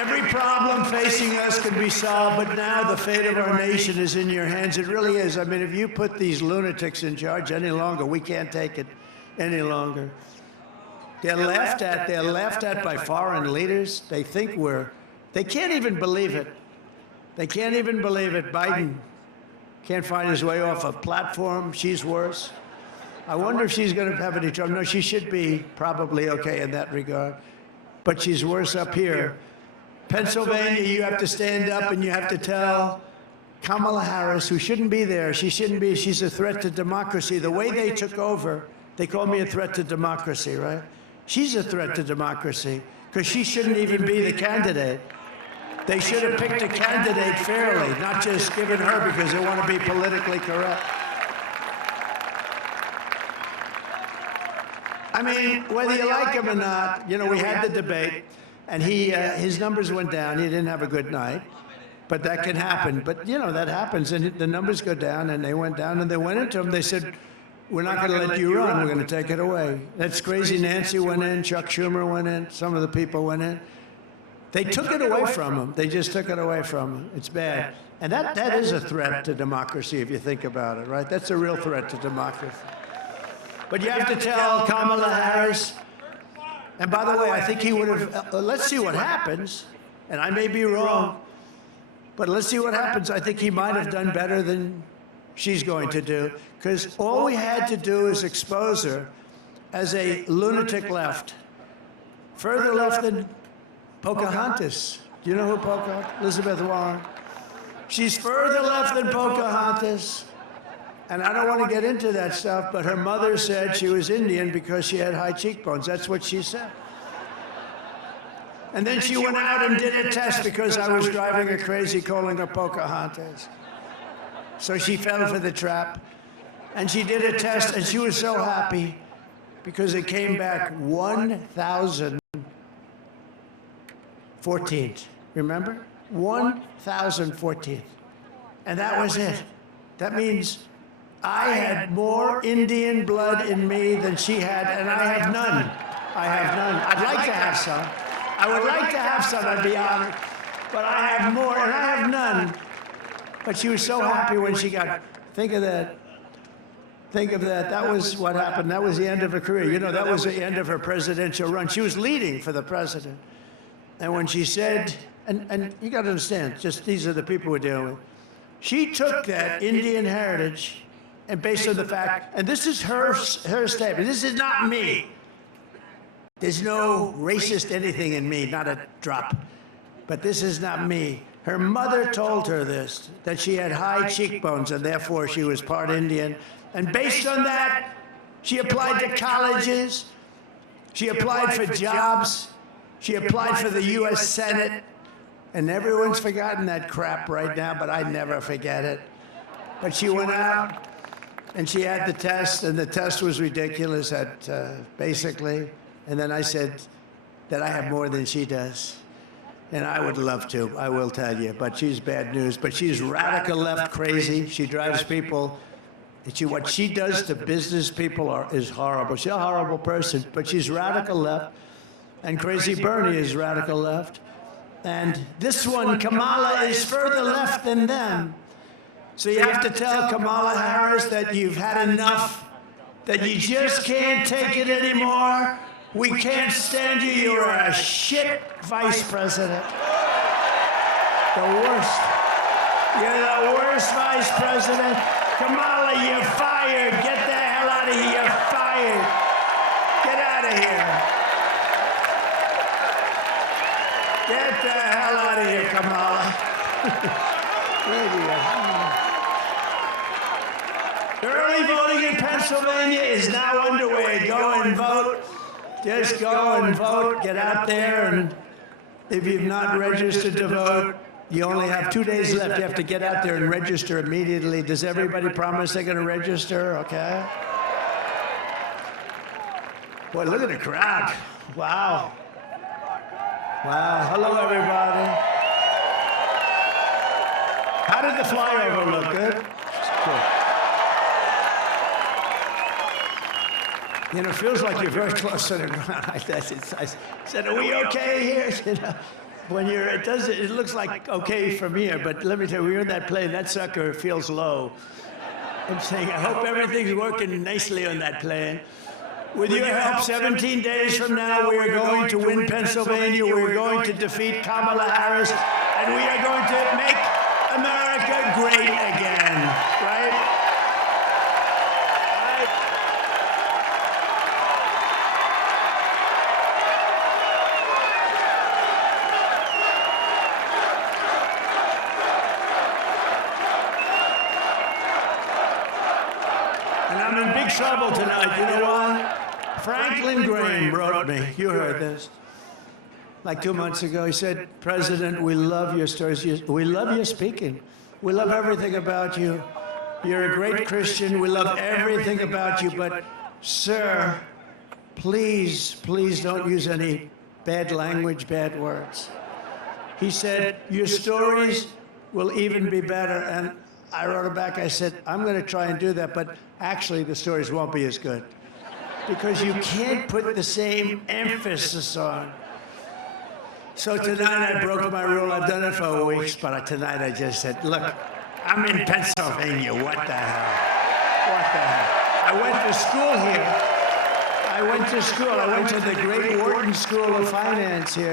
Every problem facing us can be solved, but now the fate of our nation is in your hands. It really is. I mean, if you put these lunatics in charge any longer, we can't take it any longer. They're laughed at. They're laughed at by foreign leaders. They think they can't even believe it. They can't even believe it. Biden can't find his way off a platform. She's worse. I wonder if she's going to have any trouble. No, she should be probably okay in that regard. But she's worse up here. Pennsylvania, you have to stand up and you have to tell Kamala Harris, who shouldn't be there, she's a threat to democracy. The way they took over, they call me a threat to democracy, right? She's a threat to democracy because she shouldn't even be the candidate. They should have picked a candidate fairly, not just given her because they want to be politically correct. I mean, whether you like him or not, you know, we had the debate, and his numbers went down. He didn't have a good night, but that can happen. But, you know, that happens, and the numbers go down, and they went down, and they went into him. They said, we're not going to let you run. We're going to take it away. That's crazy. Nancy went in. Chuck Schumer went in. Some of the people went in. They took it away from him. They just took it away from him. It's bad. And that is a threat to democracy, if you think about it, right? That's a real threat to democracy. But you have to tell Kamala Harris, and by the way, I think he would have, let's see what happens, and I may be wrong, but let's see what happens. I think he might have done better than she's going to do, because all we had to do is expose her as a lunatic left, further left than Pocahontas. Do you know who Pocahontas? Elizabeth Warren. She's further left than Pocahontas. And I don't want to get into that stuff, but her mother said she was Indian because she had high cheekbones. That's what she said. And then she went out and did a test because I was driving her crazy calling her Pocahontas. So she fell for the trap. And she did a test, and she was so happy because it came back 1,014th. Remember? 1,014th. And that was it. That means I had more Indian blood in me than she had, and I have none. I have none. I'd like to have some. I would like to have some, I'd be honest. But I have more, and I have none. But she was so happy when she got, think of that. Think of that. That was what happened. That was the end of her career. You know, that was the end of her presidential run. She was leading for the president. And when she said, and you got to understand, just these are the people we're dealing with. She took that Indian heritage, and based on the fact, and this is her statement, this is not me. There's no racist anything in me, not a drop. But this is not me. Her mother told her this, that she had high cheekbones, and therefore she was part Indian. And based on that, she applied to colleges, she applied for jobs, she applied for the U.S. Senate, and everyone's forgotten that crap right now, but I never forget it. But she went out, and she had the test, and the test was ridiculous basically. And then I said that I have more than she does. And I would love to, I will tell you, but she's bad news. But she's radical left crazy. She drives people. What she does to business people is horrible. She's a horrible person, but she's radical left. And Crazy Bernie is radical left. And this one, Kamala, is further left than them. So you have to tell Kamala Harris that you've had enough, that you just can't take it anymore. We can't stand you. You're a shit vice president. The worst. You're the worst vice president. Kamala, you're fired. Get the hell out of here. You're fired. Get out of here. Get the hell out of here, Kamala. Early voting in Pennsylvania is now underway. Go and vote. Just go and vote. Get out there, and if you've not registered to vote, you only have 2 days left. You have to get out there and register immediately. Does everybody promise they're going to register? Okay. Boy, look at the crowd. Wow. Wow. Hello, everybody. How did the flyover look? Good? Good. You know, it feels like you're very close to the ground. I said, are we okay here? You know, when you're, it looks like okay from here, but let me tell you, when you're in that plane, that sucker feels low. I'm saying, I hope everything's working nicely on that plane. With your help, 17 days from now, we are going to win Pennsylvania. We're going to defeat Kamala Harris, and we are going to make America great again, right? And I'm in big trouble tonight. You know why? Franklin Graham wrote me. You heard this. Like 2 months ago, he said, President, we love your stories. We love your speaking. We love everything about you. You're a great Christian. We love everything about you. But, sir, please, please don't use any bad language, bad words. He said, your stories will even be better. And I wrote him back. I said, I'm going to try and do that. But actually, the stories won't be as good. Because you can't put the same emphasis on. So tonight I broke my rule. I've done it for weeks, but tonight I just said, look, I'm in Pennsylvania. What the hell? What the hell? I went to school here. I went to the great Wharton School of Finance here.